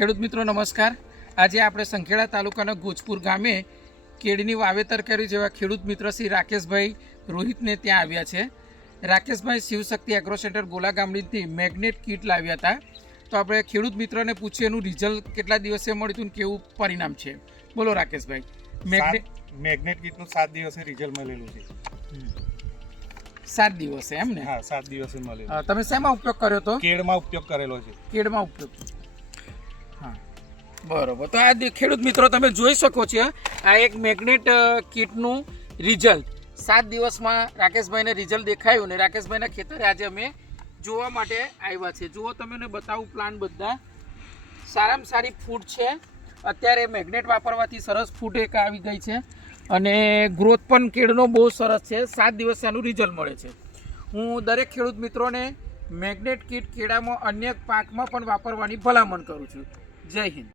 ખેડૂત મિત્રો નમસ્કાર। આજે આપણે સંખેડા તાલુકાના ગોજપુર ગામે કેળની વાવેતર કર્યું જેવા ખેડૂત મિત્ર શ્રી રાકેશભાઈ રોહિતને ત્યાં આવ્યા છે। રાકેશભાઈ શિવશક્તિ એગ્રો સેન્ટર ગોલા ગામડીથી મેગ્નેટ કીટ લાવ્યા હતા। તો આપણે ખેડૂત મિત્રને પૂછીએ એનું રિઝલ્ટ કેટલા દિવસે મળ્યું હતું, કેવું પરિણામ છે। બોલો રાકેશભાઈ। મેગ્નેટ કીટનું 7 દિવસે રિઝલ્ટ મળેલું છે। 7 દિવસે એમ ને? હા, 7 દિવસે મળેલું। તમે શેમાં ઉપયોગ કર્યો હતો? કેળમાં ઉપયોગ કરેલો છે। કેળમાં ઉપયોગ, હા બરોબર। તો આ ખેડૂત મિત્રો તમે જોઈ શકો છો, આ એક મેગ્નેટ કીટનું રિઝલ્ટ 7 દિવસમાં રાકેશભાઈને રિઝલ્ટ દેખાયું ને રાકેશભાઈના ખેતરે આજે અમે જોવા માટે આવ્યા છે। જુઓ તમને બતાવું પ્લાન્ટ બધા સારામાં સારી ફૂટ છે। અત્યારે મેગ્નેટ વાપરવાથી સરસ ફૂટ એક આવી ગઈ છે અને ગ્રોથ પણ કેળનો બહુ સરસ છે। 7 દિવસે આનું રિઝલ્ટ મળે છે। હું દરેક ખેડૂત મિત્રોને મેગ્નેટ કીટ કેળામાં અન્ય પાકમાં પણ વાપરવાની ભલામણ કરું છું। જય હિન્દ।